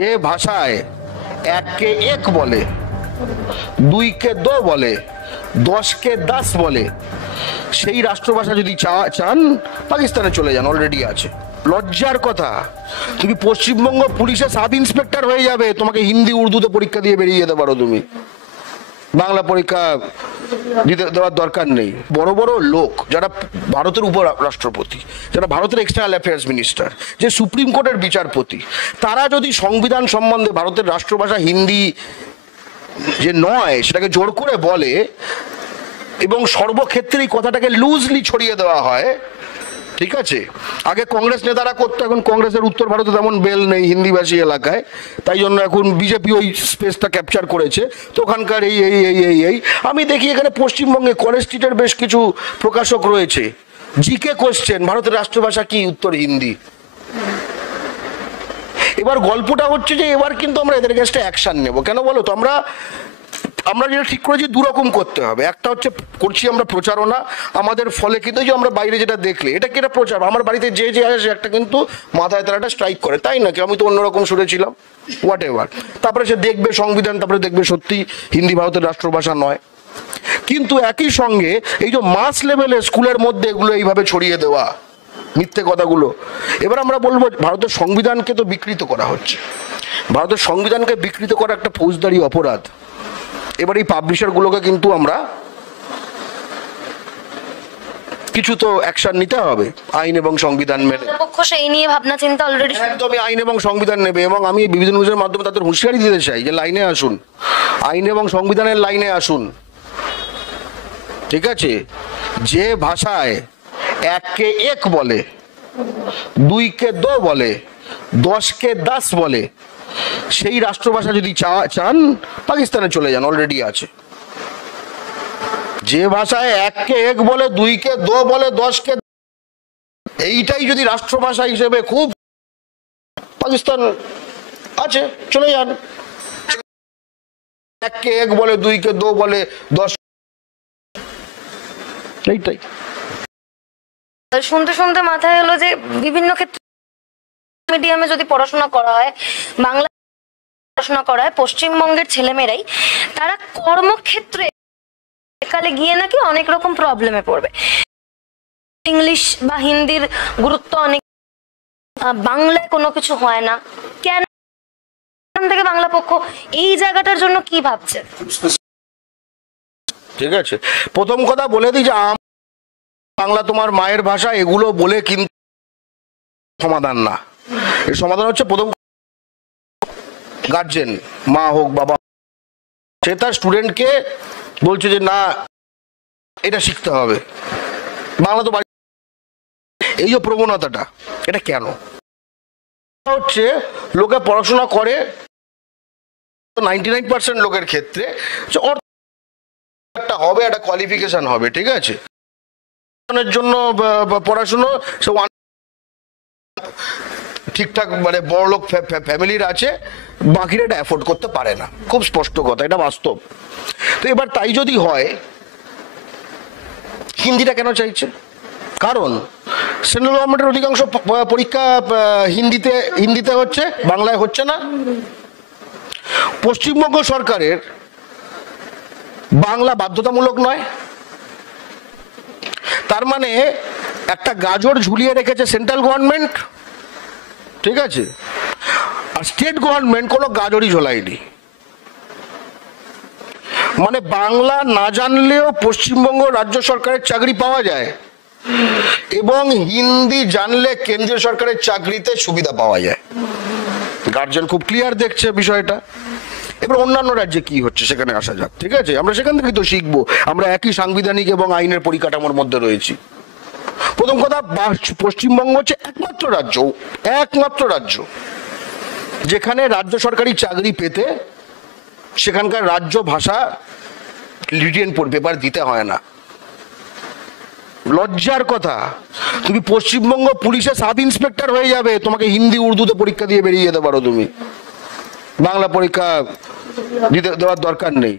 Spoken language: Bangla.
যে ভাষায় এককে এক বলে, দুইকে দো বলে, দশকে দাস বলে, সেই রাষ্ট্রভাষা যদি চান পাকিস্তানে চলে যান, অলরেডি আছে। লজ্জার কথা, তুমি পশ্চিমবঙ্গ পুলিশের সাব ইন্সপেক্টর হয়ে যাবে, তোমাকে হিন্দি উর্দুতে পরীক্ষা দিয়ে বেরিয়ে যেতে পারো, তুমি বাংলা পরীক্ষা দিতে দেওয়ার দরকার নেই। বড় বড় লোক যারা ভারতের উপ রাষ্ট্রপতি, যারা ভারতের এক্সটার্নাল অ্যাফেয়ার্স মিনিস্টার, যে সুপ্রিম কোর্টের বিচারপতি, তারা যদি সংবিধান সম্বন্ধে ভারতের রাষ্ট্রভাষা হিন্দি যে নয় সেটাকে জোর করে বলে এবং সর্বক্ষেত্রে এই কথাটাকে লুজলি ছড়িয়ে দেওয়া হয়, ঠিক আছে। আগে কংগ্রেস নেতারা করতো, এখন কংগ্রেসের উত্তর ভারতে তেমন বেল নেই হিন্দিভাষী এলাকায়, তাই জন্য এখন বিজেপি ওই স্পেসটা ক্যাপচার করেছে। তো ওখানকার এই আমি দেখি এখানে পশ্চিমবঙ্গে কলেজ স্ট্রিটের বেশ কিছু প্রকাশক রয়েছে, জিকে কোশ্চেন ভারতের রাষ্ট্রভাষা কি, উত্তর হিন্দি। এবার গল্পটা হচ্ছে যে এবার কিন্তু আমরা এদের কাছে অ্যাকশন নেব। কেন বলো তো? আমরা যেটা ঠিক করেছি দুরকম করতে হবে। একটা হচ্ছে করছি আমরা প্রচারণা, আমাদের ফলে কিন্তু যে আমরা বাইরে যেটা দেখলে এটা কি এটা প্রচার, আমার বাড়িতে যে আসে একটা কিন্তু মাথায় তারা একটা স্ট্রাইক করে, তাই নাকি? আমি তো অন্যরকম শুনেছিলাম, হোয়াট এভার। তারপরে সে দেখবে সংবিধান, তারপরে দেখবে সত্যি হিন্দি ভারতের রাষ্ট্রভাষা নয়। কিন্তু একই সঙ্গে এই যে মাস লেভেলে স্কুলের মধ্যে এগুলো এইভাবে ছড়িয়ে দেওয়া মিথ্যে কথাগুলো, এবার আমরা বলবো ভারতের সংবিধানকে তো বিকৃত করা হচ্ছে। ভারতের সংবিধানকে বিকৃত করা একটা ফৌজদারি অপরাধ। এবার এই পাবলিশারগুলোকে কিন্তু আমরা কিছু তো অ্যাকশন নিতে হবে, আইন এবং সংবিধান মেনে। সেই নিয়ে ভাবনা চিন্তা অলরেডি একদমই আইন এবং সংবিধান নেবে, এবং আমি বিবিধ নিউজের মাধ্যমে তাদের হুঁশিয়ারি দিতে চাই যে লাইনে আসুন, আইন এবং সংবিধানের লাইনে আসুন, ঠিক আছে। যে ভাষায় এককে এক বলে, দুইকে দো বলে, দশকে দাস বলে, সেই রাষ্ট্রভাষা যদি চান পাকিস্তানে চলে যান, অলরেডি আছে। যে ভাষায় এককে এক বলে, দুইকে দো বলে, দশকে, এইটাই যদি রাষ্ট্রভাষা হিসেবে খুব পাকিস্তান আছে, চলে যান। এককে এক বলে, দুইকে দো বলে, দশ, এইটাই। শুনতে শুনতে মাথায় এলো যে বিভিন্ন ক্ষেত্রে মিডিয়ামে যদি পড়াশোনা করা হয়, বাংলা পড়াশোনা করা হয়, পশ্চিমবঙ্গের ছেলেমেয়েরাই তারা কর্মক্ষেত্রে কালে গিয়ে নাকি অনেক রকম প্রবলেমে পড়বে। ইংলিশ বা হিন্দির গুরুত্ব অনেক, বাংলায় কোনো কিছু হয় না কেন থেকে বাংলা পক্ষ এই জায়গাটার জন্য কি ভাবছে? ঠিক আছে, প্রথম কথা বলে দিই যে বাংলা তোমার মায়ের ভাষা, এগুলো বলে কিন্তু সমাধান না। এর সমাধান হচ্ছে প্রথম গার্জেন, মা হোক বাবা, সে তার স্টুডেন্টকে বলছে যে না এটা শিখতে হবে বাংলা। তো এই যে প্রবণতাটা, এটা কেন হচ্ছে? লোকে পড়াশোনা করে 99% লোকের ক্ষেত্রে একটা হবে, একটা কোয়ালিফিকেশন হবে, ঠিক আছে, জন্য পড়াশুনো সে ঠিকঠাক মানে বড় লোক ফ্যামিলির আছে, বাকিরা এটা অ্যাফোর্ড করতে পারে না, খুব স্পষ্ট কথা, এটা বাস্তব। তো এবার তাই যদি হয়, হিন্দিটা কেন চাইছে? কারণ সেন্ট্রাল গভর্নমেন্টের অধিকাংশ পরীক্ষা হিন্দিতে হচ্ছে, বাংলায় হচ্ছে না। পশ্চিমবঙ্গ সরকারের বাংলা বাধ্যতামূলক নয়, তার মানে একটা গাজর ঝুলিয়ে রেখেছে সেন্ট্রাল গভর্নমেন্ট, ঠিক আছে, আর স্টেট গভর্নমেন্ট কোনো গাজরই ঝোলায়নি। মানে বাংলা না জানলেও পশ্চিমবঙ্গ রাজ্য সরকারের চাকরি পাওয়া যায়, এবং হিন্দি জানলে কেন্দ্রীয় সরকারের চাকরিতে সুবিধা পাওয়া যায়। গার্জেন খুব ক্লিয়ার দেখছে বিষয়টা। এবার অন্যান্য রাজ্যে কি হচ্ছে সেখানে আসা যাক, ঠিক আছে, আমরা সেখান থেকে তো শিখবো। আমরা একই সাংবিধানিক এবং আইনের পরিকাঠামোর মধ্যে রয়েছি। প্রথম কথা, পশ্চিমবঙ্গ হচ্ছে একমাত্র রাজ্য যেখানে রাজ্য সরকারি চাকরি পেতে সেখানকার রাজ্য ভাষা রিটেন পেপার দিতে হয় না। লজ্জার কথা, তুমি পশ্চিমবঙ্গ পুলিশের সাব ইন্সপেক্টর হয়ে যাবে, তোমাকে হিন্দি উর্দুতে পরীক্ষা দিয়ে বেরিয়ে যেতে পারো, তুমি বাংলা পরীক্ষা দিতে দেওয়ার দরকার নেই।